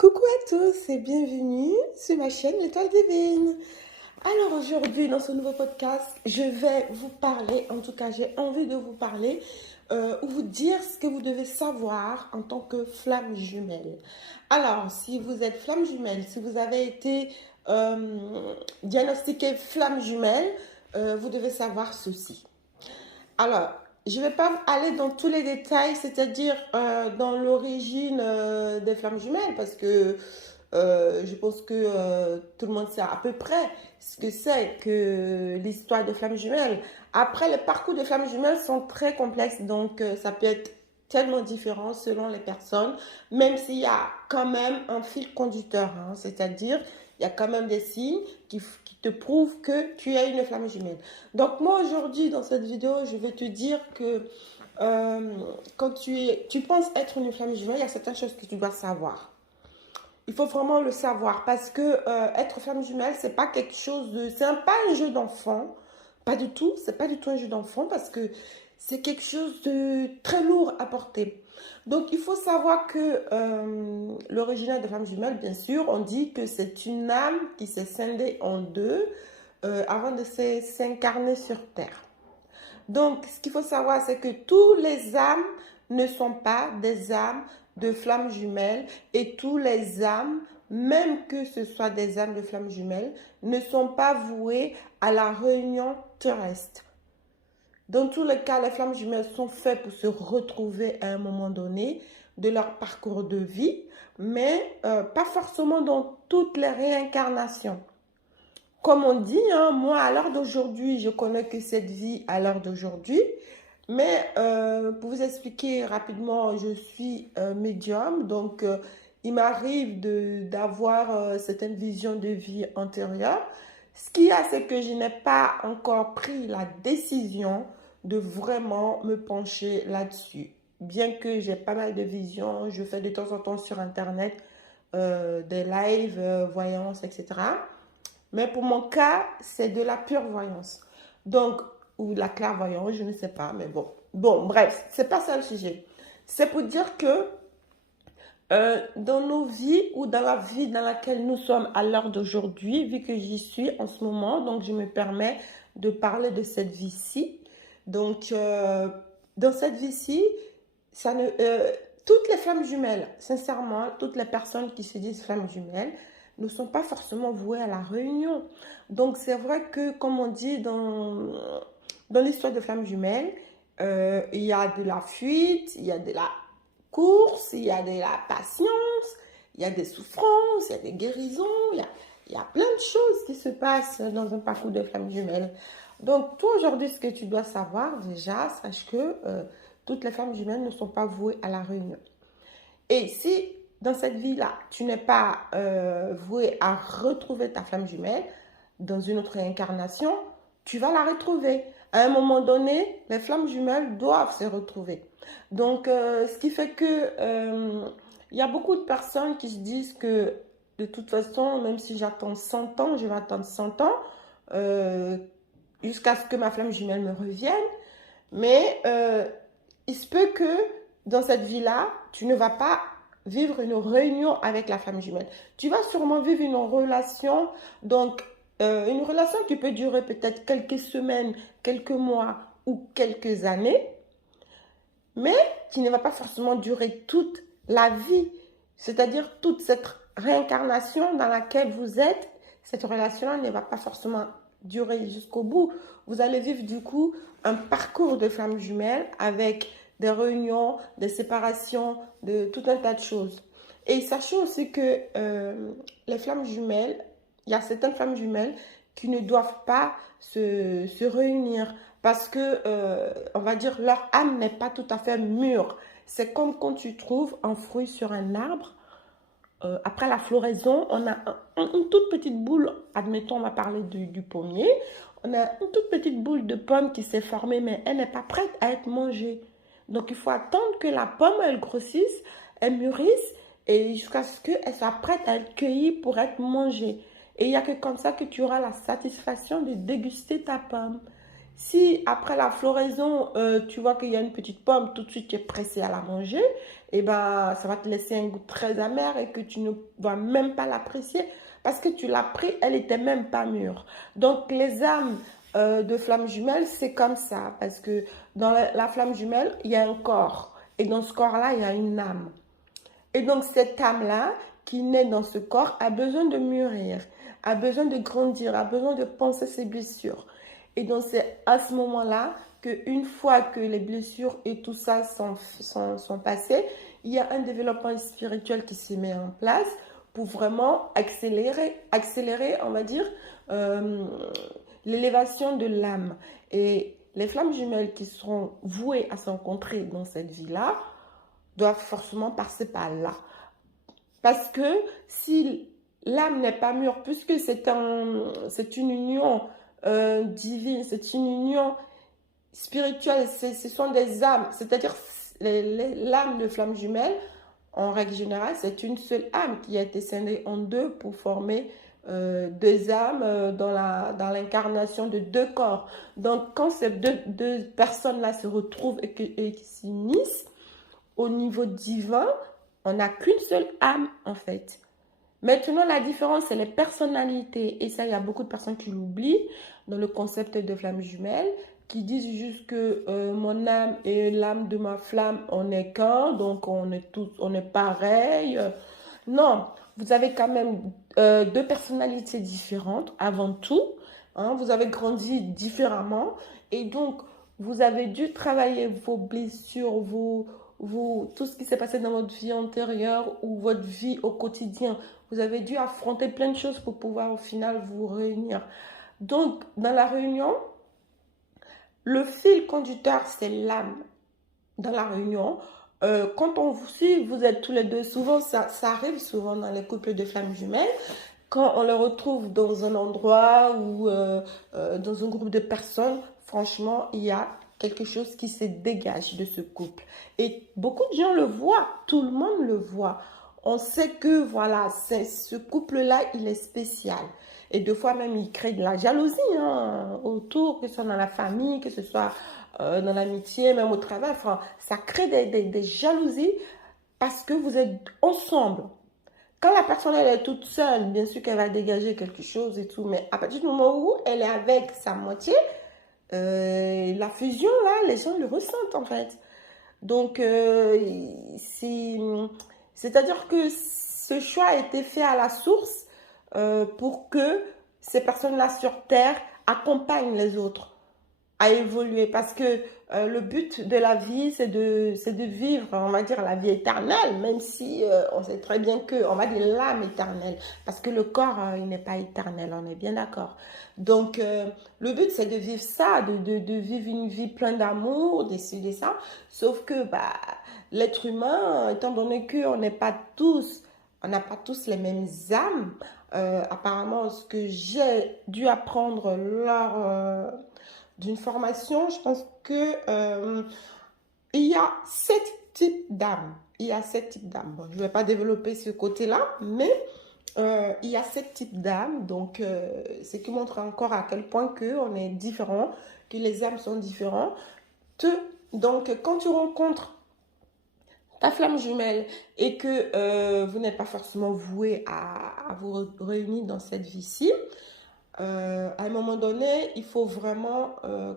Coucou à tous et bienvenue sur ma chaîne L'Étoile Divine. Alors aujourd'hui dans ce nouveau podcast, je vais vous parler, en tout cas j'ai envie de vous parler ou vous dire ce que vous devez savoir en tant que flamme jumelle. Alors si vous êtes flamme jumelle, si vous avez été diagnostiqué flamme jumelle, vous devez savoir ceci. Alors, je ne vais pas aller dans tous les détails, c'est-à-dire dans l'origine des flammes jumelles, parce que je pense que tout le monde sait à peu près ce que c'est que l'histoire des flammes jumelles. Après, les parcours des flammes jumelles sont très complexes, donc ça peut être tellement différent selon les personnes, même s'il y a quand même un fil conducteur, hein, c'est-à-dire il y a quand même des signes qui te prouvent que tu as une flamme jumelle. Donc moi aujourd'hui dans cette vidéo, je vais te dire que quand tu penses être une flamme jumelle, il y a certaines choses que tu dois savoir. Il faut vraiment le savoir parce que être flamme jumelle, c'est pas quelque chose de, pas un jeu d'enfant, pas du tout. C'est pas du tout un jeu d'enfant parce que c'est quelque chose de très lourd à porter. Donc il faut savoir que l'original de flamme jumelle, bien sûr, on dit que c'est une âme qui s'est scindée en deux avant de s'incarner sur terre. Donc, ce qu'il faut savoir, c'est que tous les âmes ne sont pas des âmes de flammes jumelles et tous les âmes, même que ce soit des âmes de flammes jumelles, ne sont pas vouées à la réunion terrestre. Dans tous les cas, les flammes jumelles sont faites pour se retrouver à un moment donné de leur parcours de vie, mais pas forcément dans toutes les réincarnations. Comme on dit, hein, moi à l'heure d'aujourd'hui, je connais que cette vie à l'heure d'aujourd'hui. Mais pour vous expliquer rapidement, je suis médium. Donc, il m'arrive d'avoir certaines visions de vie antérieures. Ce qu'il y a, c'est que je n'ai pas encore pris la décision de vraiment me pencher là-dessus. Bien que j'ai pas mal de visions, je fais de temps en temps sur Internet des lives, voyances, etc. Mais pour mon cas, c'est de la pure voyance. Donc, ou de la clairvoyance, je ne sais pas, mais bon. Bon, bref, c'est pas ça le sujet. C'est pour dire que dans nos vies ou dans la vie dans laquelle nous sommes à l'heure d'aujourd'hui, vu que j'y suis en ce moment, donc je me permets de parler de cette vie-ci. Donc, dans cette vie-ci, ça ne, toutes les flammes jumelles, sincèrement, toutes les personnes qui se disent flammes jumelles, ne sont pas forcément vouées à la réunion. Donc, c'est vrai que, comme on dit dans l'histoire de flammes jumelles, il y a de la fuite, il y a de la course, il y a de la patience, il y a des souffrances, il y a des guérisons, il y a plein de choses qui se passent dans un parcours de flammes jumelles. Donc, toi, aujourd'hui, ce que tu dois savoir, déjà, sache que toutes les flammes jumelles ne sont pas vouées à la réunion. Et si dans cette vie-là, tu n'es pas voué à retrouver ta flamme jumelle dans une autre incarnation, tu vas la retrouver. À un moment donné, les flammes jumelles doivent se retrouver. Donc, ce qui fait que il y a beaucoup de personnes qui se disent que de toute façon, même si j'attends 100 ans, je vais attendre 100 ans jusqu'à ce que ma flamme jumelle me revienne. Mais il se peut que dans cette vie-là, tu ne vas pas vivre une réunion avec la flamme jumelle. Tu vas sûrement vivre une relation, donc une relation qui peut durer peut-être quelques semaines, quelques mois ou quelques années, mais qui ne va pas forcément durer toute la vie, c'est-à-dire toute cette réincarnation dans laquelle vous êtes, cette relation ne va pas forcément durer jusqu'au bout. Vous allez vivre du coup un parcours de flammes jumelles avec des réunions, des séparations, de tout un tas de choses. Et sachez aussi que les flammes jumelles, il y a certaines flammes jumelles qui ne doivent pas se réunir parce que, on va dire, leur âme n'est pas tout à fait mûre. C'est comme quand tu trouves un fruit sur un arbre. Après la floraison, on a une toute petite boule, admettons, on va parler du pommier. On a une toute petite boule de pomme qui s'est formée, mais elle n'est pas prête à être mangée. Donc, il faut attendre que la pomme, elle grossisse, elle mûrisse, et jusqu'à ce qu'elle soit prête à être cueillie pour être mangée. Et il n'y a que comme ça que tu auras la satisfaction de déguster ta pomme. Si après la floraison, tu vois qu'il y a une petite pomme, tout de suite tu es pressé à la manger, et ben ça va te laisser un goût très amer et que tu ne vas même pas l'apprécier parce que tu l'as pris, elle était même pas mûre. Donc les âmes de flammes jumelles, c'est comme ça parce que dans la flamme jumelle, il y a un corps et dans ce corps-là, il y a une âme. Et donc cette âme-là, qui naît dans ce corps, a besoin de mûrir, a besoin de grandir, a besoin de penser ses blessures. Et donc c'est à ce moment-là qu'une fois que les blessures et tout ça sont passées, il y a un développement spirituel qui se met en place pour vraiment accélérer, on va dire, euh, l'élévation de l'âme. Et les flammes jumelles qui seront vouées à se rencontrer dans cette vie-là, doivent forcément passer par là. Parce que si l'âme n'est pas mûre, puisque c'est une union divine, c'est une union spirituelle, ce sont des âmes, c'est-à-dire l'âme de flamme jumelle, en règle générale, c'est une seule âme qui a été scindée en deux pour former deux âmes dans l'incarnation de deux corps. Donc, quand ces deux personnes-là se retrouvent et qui s'unissent, au niveau divin, on n'a qu'une seule âme en fait. Maintenant, la différence, c'est les personnalités. Et ça, il y a beaucoup de personnes qui l'oublient dans le concept de flamme jumelle, qui disent juste que mon âme et l'âme de ma flamme, on est qu'un, donc on est tous, on est pareil. Non, vous avez quand même deux personnalités différentes avant tout. Hein, vous avez grandi différemment. Et donc, vous avez dû travailler vos blessures, tout ce qui s'est passé dans votre vie antérieure ou votre vie au quotidien. Vous avez dû affronter plein de choses pour pouvoir au final vous réunir. Donc, dans la réunion, le fil conducteur, c'est l'âme. Dans la réunion, quand si vous êtes tous les deux, souvent, ça arrive souvent dans les couples de flammes jumelles, quand on les retrouve dans un endroit ou dans un groupe de personnes, franchement, il y a quelque chose qui se dégage de ce couple. Et beaucoup de gens le voient, tout le monde le voit. On sait que voilà, ce couple-là, il est spécial. Et deux fois même, il crée de la jalousie hein, autour, que ce soit dans la famille, que ce soit dans l'amitié, même au travail. Enfin, ça crée des jalousies parce que vous êtes ensemble. Quand la personne elle est toute seule, bien sûr qu'elle va dégager quelque chose et tout, mais à partir du moment où elle est avec sa moitié, la fusion là, les gens le ressentent en fait. Donc, c'est-à-dire que ce choix a été fait à la source pour que ces personnes-là sur Terre accompagnent les autres à évoluer. Parce que le but de la vie, c'est de vivre, on va dire, la vie éternelle, même si on sait très bien que, on va dire l'âme éternelle. Parce que le corps, il n'est pas éternel, on est bien d'accord. Donc, le but, c'est de vivre ça, de vivre une vie pleine d'amour, de ça. Sauf que, bah, l'être humain, étant donné qu'on n'est pas tous, on n'a pas tous les mêmes âmes, apparemment, ce que j'ai dû apprendre lors d'une formation, je pense que il y a 7 types d'âmes. Il y a 7 types d'âmes. Bon, je ne vais pas développer ce côté-là, mais il y a 7 types d'âmes. Donc, ce qui montre encore à quel point que on est différents, que les âmes sont différentes. Donc, quand tu rencontres ta flamme jumelle et que vous n'êtes pas forcément voué à vous réunir dans cette vie-ci, à un moment donné, il faut vraiment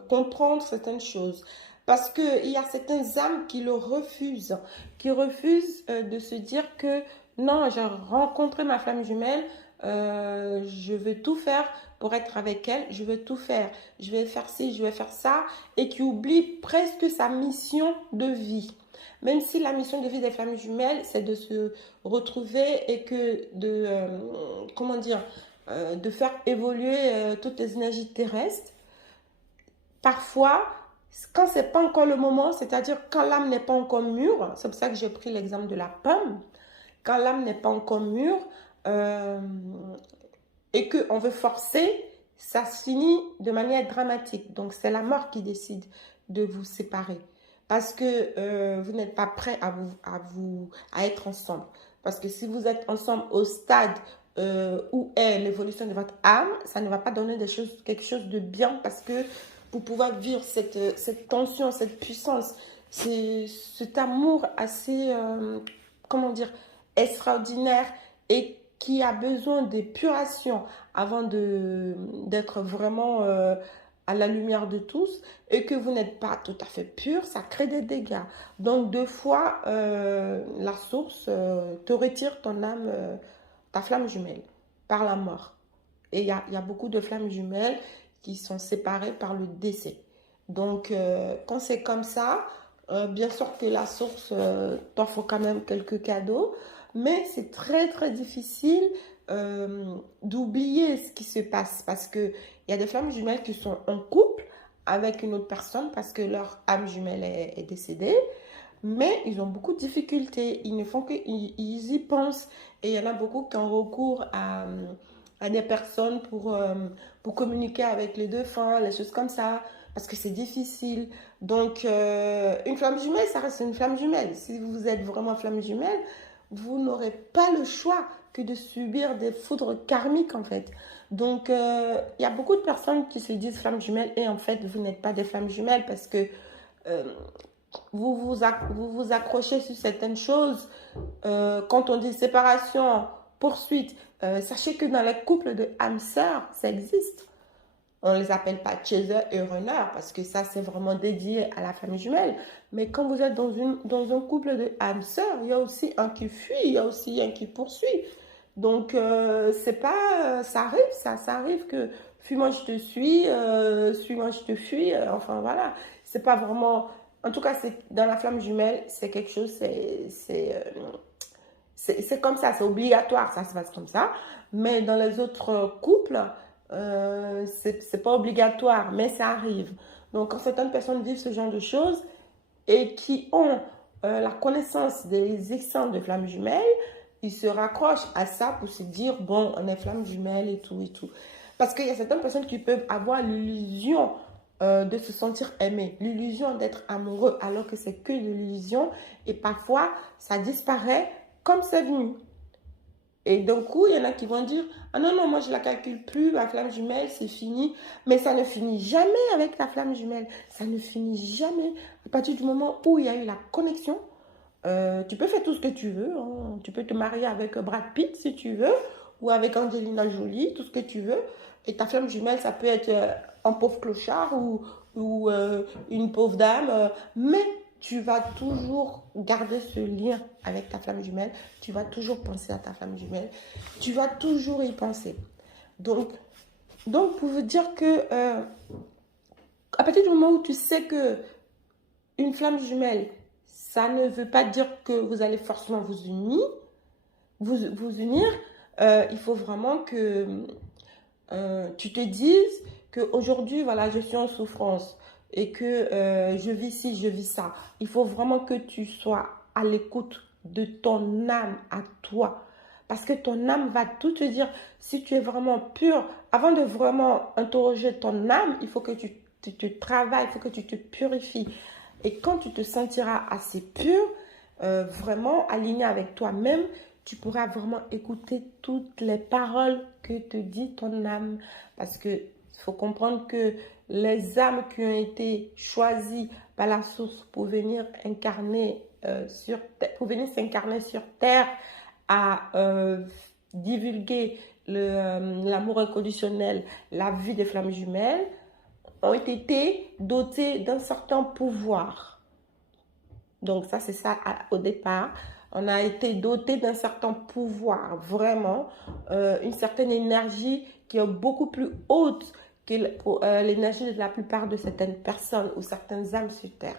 comprendre certaines choses. Parce qu'il y a certaines âmes qui le refusent, qui refusent de se dire que non, j'ai rencontré ma flamme jumelle, je veux tout faire pour être avec elle, je veux tout faire, je vais faire ci, je vais faire ça, et qui oublie presque sa mission de vie. Même si la mission de vie des flammes jumelles, c'est de se retrouver et que comment dire, de faire évoluer toutes les énergies terrestres. Parfois, quand c'est pas encore le moment, c'est-à-dire quand l'âme n'est pas encore mûre, c'est pour ça que j'ai pris l'exemple de la pomme, quand l'âme n'est pas encore mûre euh, et qu'on veut forcer, ça se finit de manière dramatique. Donc c'est la mort qui décide de vous séparer parce que vous n'êtes pas prêt à être ensemble. Parce que si vous êtes ensemble au stade où est l'évolution de votre âme, ça ne va pas donner quelque chose de bien parce que pour pouvoir vivre cette tension, cette puissance, cet amour assez, comment dire, extraordinaire et qui a besoin d'épuration avant d'être vraiment à la lumière de tous et que vous n'êtes pas tout à fait pur, ça crée des dégâts. Donc, deux fois, la source te retire ton âme, ta flamme jumelle, par la mort. Et il y a beaucoup de flammes jumelles qui sont séparées par le décès. Donc, quand c'est comme ça, bien sûr que la source t'offre quand même quelques cadeaux, mais c'est très, très difficile d'oublier ce qui se passe parce qu'il y a des flammes jumelles qui sont en couple avec une autre personne parce que leur âme jumelle est décédée, mais ils ont beaucoup de difficultés. Ils ne font qu'ils y pensent. Et il y en a beaucoup qui ont recours à des personnes pour communiquer avec les défunts, les choses comme ça, parce que c'est difficile. Donc, une flamme jumelle, ça reste une flamme jumelle. Si vous êtes vraiment flamme jumelle, vous n'aurez pas le choix que de subir des foudres karmiques, en fait. Donc, il y a beaucoup de personnes qui se disent flammes jumelles et en fait, vous n'êtes pas des flammes jumelles parce que euh, vous accrochez sur certaines choses. Quand on dit séparation, poursuite, sachez que dans les couples de âmes sœurs, ça existe. On ne les appelle pas chaser et runner parce que ça, c'est vraiment dédié à la flamme jumelle. Mais quand vous êtes dans un couple de âmes sœurs, il y a aussi un qui fuit, il y a aussi un qui poursuit. Donc, c'est pas, ça arrive que fuis-moi, je te suis, suis-moi, je te fuis. Enfin, voilà. C'est pas vraiment. En tout cas, c'est, dans la flamme jumelle, c'est quelque chose, c'est comme ça, c'est obligatoire, ça se passe comme ça. Mais dans les autres couples, c'est pas obligatoire, mais ça arrive. Donc, quand certaines personnes vivent ce genre de choses et qui ont la connaissance des existences de flammes jumelles, ils se raccrochent à ça pour se dire, bon, on est flammes jumelles et tout et tout. Parce qu'il y a certaines personnes qui peuvent avoir l'illusion de se sentir aimé, l'illusion d'être amoureux, alors que c'est que de l'illusion. Et parfois, ça disparaît comme c'est venu. Et d'un coup, il y en a qui vont dire, ah non, non, moi je ne la calcule plus, ma flamme jumelle, c'est fini. Mais ça ne finit jamais avec ta flamme jumelle. Ça ne finit jamais. À partir du moment où il y a eu la connexion, tu peux faire tout ce que tu veux, hein. Tu peux te marier avec Brad Pitt si tu veux, ou avec Angelina Jolie, tout ce que tu veux. Et ta flamme jumelle, ça peut être un pauvre clochard ou une pauvre dame. Mais tu vas toujours garder ce lien avec ta flamme jumelle. Tu vas toujours penser à ta flamme jumelle. Tu vas toujours y penser. Donc, pour vous dire que à partir du moment où tu sais que une flamme jumelle, ça ne veut pas dire que vous allez forcément vous unir. Il faut vraiment que tu te dises qu'aujourd'hui, voilà, je suis en souffrance et que je vis ci, je vis ça. Il faut vraiment que tu sois à l'écoute de ton âme à toi. Parce que ton âme va tout te dire. Si tu es vraiment pur, avant de vraiment interroger ton âme, il faut que tu te travailles, il faut que tu te purifies. Et quand tu te sentiras assez pur, vraiment aligné avec toi-même, tu pourras vraiment écouter toutes les paroles que te dit ton âme. Parce que il faut comprendre que les âmes qui ont été choisies par la source pour venir incarner pour venir s'incarner sur terre à divulguer l'amour inconditionnel, la vie des flammes jumelles, ont été dotés d'un certain pouvoir. Donc ça, c'est ça au départ. On a été doté d'un certain pouvoir, vraiment, une certaine énergie qui est beaucoup plus haute que l'énergie de la plupart de certaines personnes ou certaines âmes sur Terre.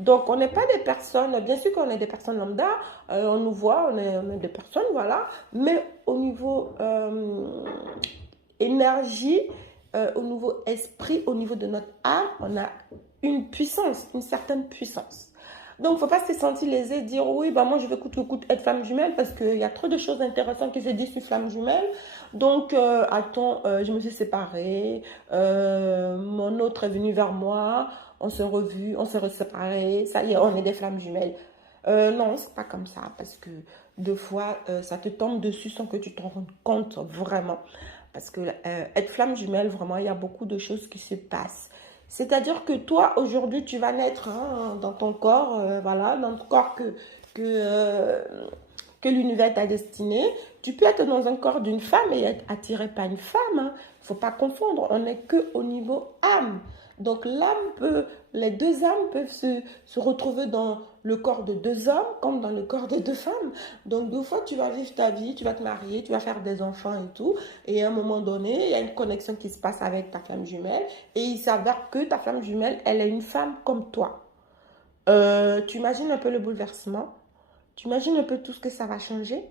Donc, on n'est pas des personnes, bien sûr qu'on est des personnes lambda, on nous voit, on est des personnes, voilà, mais au niveau énergie, au niveau esprit, au niveau de notre âme, on a une puissance, une certaine puissance. Donc, il ne faut pas se sentir lésé, dire oui, bah moi je veux coûte que coûte être flamme jumelle parce qu'il y a trop de choses intéressantes qui se disent sur flamme jumelle. Donc, attends, je me suis séparée, mon autre est venu vers moi, on s'est revus, on s'est séparés, ça y est, on est des flammes jumelles. Non, c'est pas comme ça parce que deux fois, ça te tombe dessus sans que tu t'en rendes compte vraiment. Parce que être flamme jumelle, vraiment, il y a beaucoup de choses qui se passent. C'est-à-dire que toi, aujourd'hui, tu vas naître dans ton corps, voilà, dans le corps que, euh, que l'univers t'a destiné. Tu peux être dans un corps d'une femme et être attiré par une femme. Il ne faut pas confondre, on n'est que au niveau âme. Donc les deux âmes peuvent se retrouver dans le corps de deux hommes comme dans le corps de deux femmes. Donc deux fois, tu vas vivre ta vie, tu vas te marier, tu vas faire des enfants et tout. Et à un moment donné, il y a une connexion qui se passe avec ta flamme jumelle. Et il s'avère que ta flamme jumelle, elle est une femme comme toi. Tu imagines un peu le bouleversement. Tu imagines un peu tout ce que ça va changer.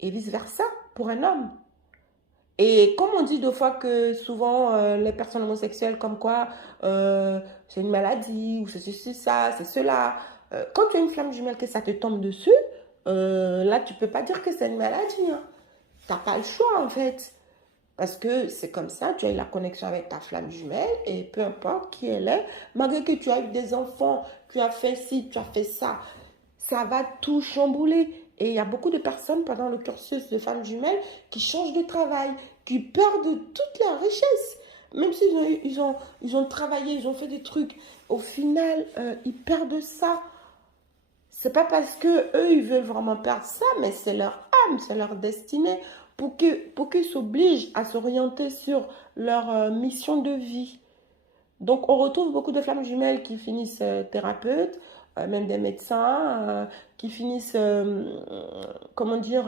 Et vice-versa pour un homme. Et comme on dit deux fois que souvent les personnes homosexuelles, comme quoi c'est une maladie, ou c'est ceci, ça, c'est cela. Quand tu as une flamme jumelle que ça te tombe dessus, là tu peux pas dire que c'est une maladie. Hein. Tu n'as pas le choix en fait. Parce que c'est comme ça, tu as eu la connexion avec ta flamme jumelle et peu importe qui elle est, malgré que tu as eu des enfants, tu as fait ci, tu as fait ça va tout chambouler. Et il y a beaucoup de personnes pendant le cursus de femmes jumelles qui changent de travail, qui perdent toute leur richesse. Même s'ils ils ont travaillé, ils ont fait des trucs, au final, ils perdent ça. C'est pas parce que eux ils veulent vraiment perdre ça, mais c'est leur âme, c'est leur destinée pour qu'ils s'obligent à s'orienter sur leur mission de vie. Donc, on retrouve beaucoup de flammes jumelles qui finissent thérapeutes, même des médecins, qui finissent, comment dire,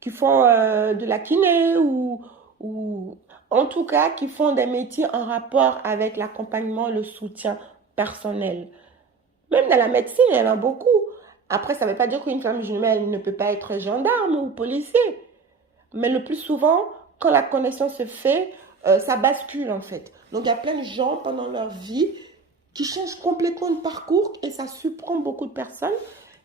qui font de la kiné ou en tout cas qui font des métiers en rapport avec l'accompagnement, le soutien personnel. Même dans la médecine, il y en a beaucoup. Après, ça ne veut pas dire qu'une femme jumelle ne peut pas être gendarme ou policier. Mais le plus souvent, quand la connexion se fait, ça bascule en fait. Donc il y a plein de gens pendant leur vie qui changent complètement de parcours et ça surprend beaucoup de personnes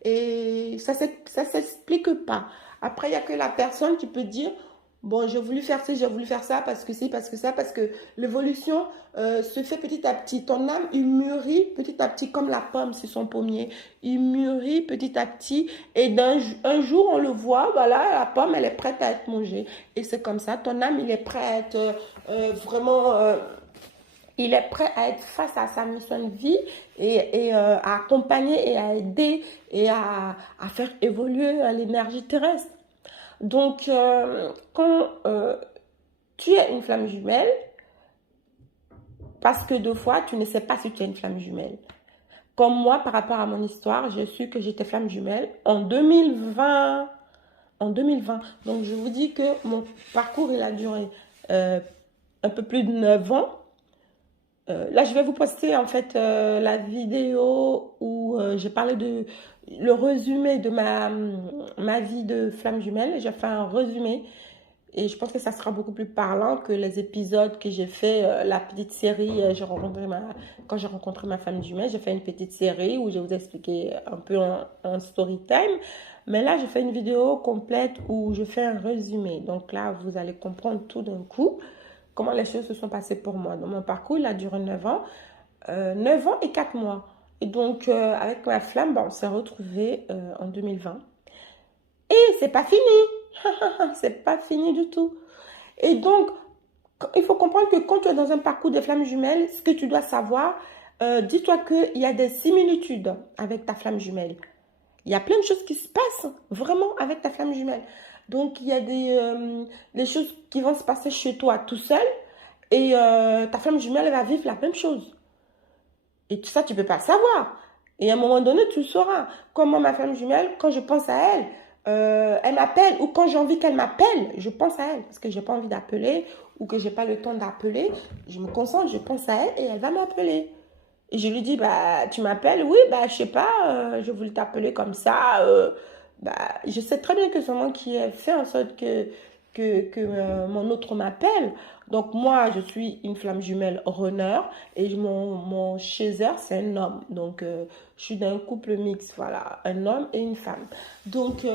et ça ne s'explique pas. Après, il n'y a que la personne qui peut dire, bon, j'ai voulu faire ci, j'ai voulu faire ça parce que c'est, parce que ça, parce que l'évolution se fait petit à petit. Ton âme, il mûrit petit à petit comme la pomme sur son pommier. Il mûrit petit à petit et un jour, on le voit, voilà, la pomme, elle est prête à être mangée. Et c'est comme ça, ton âme, il est prêt à être vraiment... il est prêt à être face à sa mission de vie et à accompagner et à aider et à faire évoluer l'énergie terrestre. Donc, quand tu es une flamme jumelle, parce que deux fois, tu ne sais pas si tu es une flamme jumelle. Comme moi, par rapport à mon histoire, j'ai su que j'étais flamme jumelle en 2020. En 2020. Donc, je vous dis que mon parcours, il a duré un peu plus de 9 ans. Là, je vais vous poster en fait la vidéo où j'ai parlé de le résumé de ma vie de flamme jumelle. J'ai fait un résumé et je pense que ça sera beaucoup plus parlant que les épisodes que j'ai fait, la petite série. Quand j'ai rencontré ma femme jumelle, j'ai fait une petite série où je vous ai expliqué un peu en story time. Mais là, je fais une vidéo complète où je fais un résumé. Donc là, vous allez comprendre tout d'un coup comment les choses se sont passées pour moi. Dans mon parcours, il a duré 9 ans. 9 ans et 4 mois. Et donc, avec ma flamme, on s'est retrouvés en 2020. Et c'est pas fini. C'est pas fini du tout. Et donc, il faut comprendre que quand tu es dans un parcours de flamme jumelle, ce que tu dois savoir, dis-toi qu'il y a des similitudes avec ta flamme jumelle. Il y a plein de choses qui se passent vraiment avec ta flamme jumelle. Donc, il y a des choses qui vont se passer chez toi tout seul et ta flamme jumelle elle va vivre la même chose. Et tout ça, tu ne peux pas savoir. Et à un moment donné, tu le sauras. Comme moi, ma flamme jumelle, quand je pense à elle, elle m'appelle ou quand j'ai envie qu'elle m'appelle, je pense à elle parce que je n'ai pas envie d'appeler ou que je n'ai pas le temps d'appeler. Je me concentre, je pense à elle et elle va m'appeler. Et je lui dis, bah, tu m'appelles? Oui, bah, je sais pas, je voulais t'appeler comme ça. Bah, je sais très bien que c'est moi qui ai fait en sorte que mon autre m'appelle. Donc, moi, je suis une flamme jumelle runner et mon chaser, c'est un homme. Donc, je suis d'un couple mixte, voilà, un homme et une femme. Donc,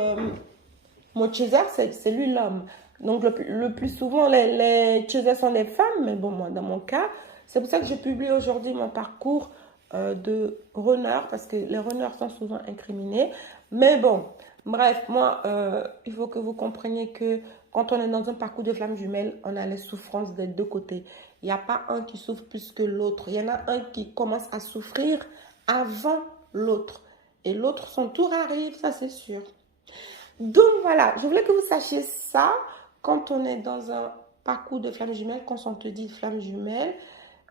mon chaser, c'est lui l'homme. Donc, le plus souvent, les chasers sont des femmes, mais bon, moi, dans mon cas, c'est pour ça que je publie aujourd'hui mon parcours de runner, parce que les runners sont souvent incriminés. Mais bon, Bref, moi, il faut que vous compreniez que quand on est dans un parcours de flamme jumelle, on a les souffrances des deux côtés. Il n'y a pas un qui souffre plus que l'autre. Il y en a un qui commence à souffrir avant l'autre. Et l'autre, son tour arrive, ça c'est sûr. Donc voilà, je voulais que vous sachiez ça quand on est dans un parcours de flamme jumelle, quand on te dit flamme jumelle.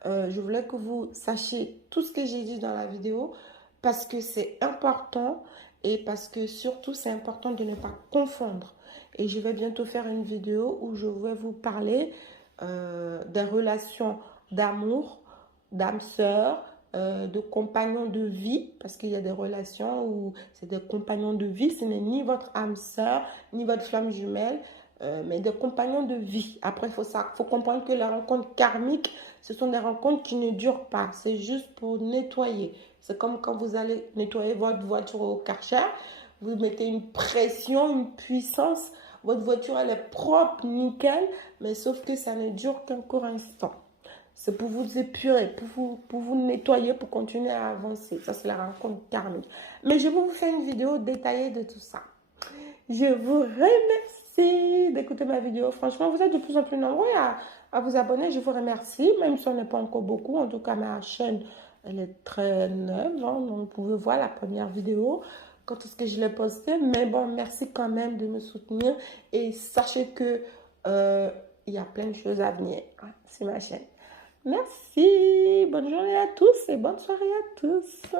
Je voulais que vous sachiez tout ce que j'ai dit dans la vidéo parce que c'est important et parce que surtout c'est important de ne pas confondre. Et je vais bientôt faire une vidéo où je vais vous parler des relations d'amour, d'âme sœur, de compagnons de vie, parce qu'il y a des relations où c'est des compagnons de vie, ce n'est ni votre âme sœur, ni votre flamme jumelle, mais des compagnons de vie. Après, faut comprendre que les rencontres karmiques, ce sont des rencontres qui ne durent pas. C'est juste pour nettoyer. C'est comme quand vous allez nettoyer votre voiture au Karcher, vous mettez une pression, une puissance. Votre voiture, elle est propre, nickel, mais sauf que ça ne dure qu'un court instant. C'est pour vous épurer, pour vous nettoyer, pour continuer à avancer. Ça, c'est la rencontre karmique. Mais je vais vous faire une vidéo détaillée de tout ça. Je vous remercie d'écouter ma vidéo. Franchement, vous êtes de plus en plus nombreux à vous abonner. Je vous remercie, même si on n'est pas encore beaucoup. En tout cas, ma chaîne, elle est très neuve. Hein, donc, vous pouvez voir la première vidéo. Quand est-ce que je l'ai postée? Mais bon, merci quand même de me soutenir. Et sachez que il y a plein de choses à venir hein, sur ma chaîne. Merci. Bonne journée à tous et bonne soirée à tous.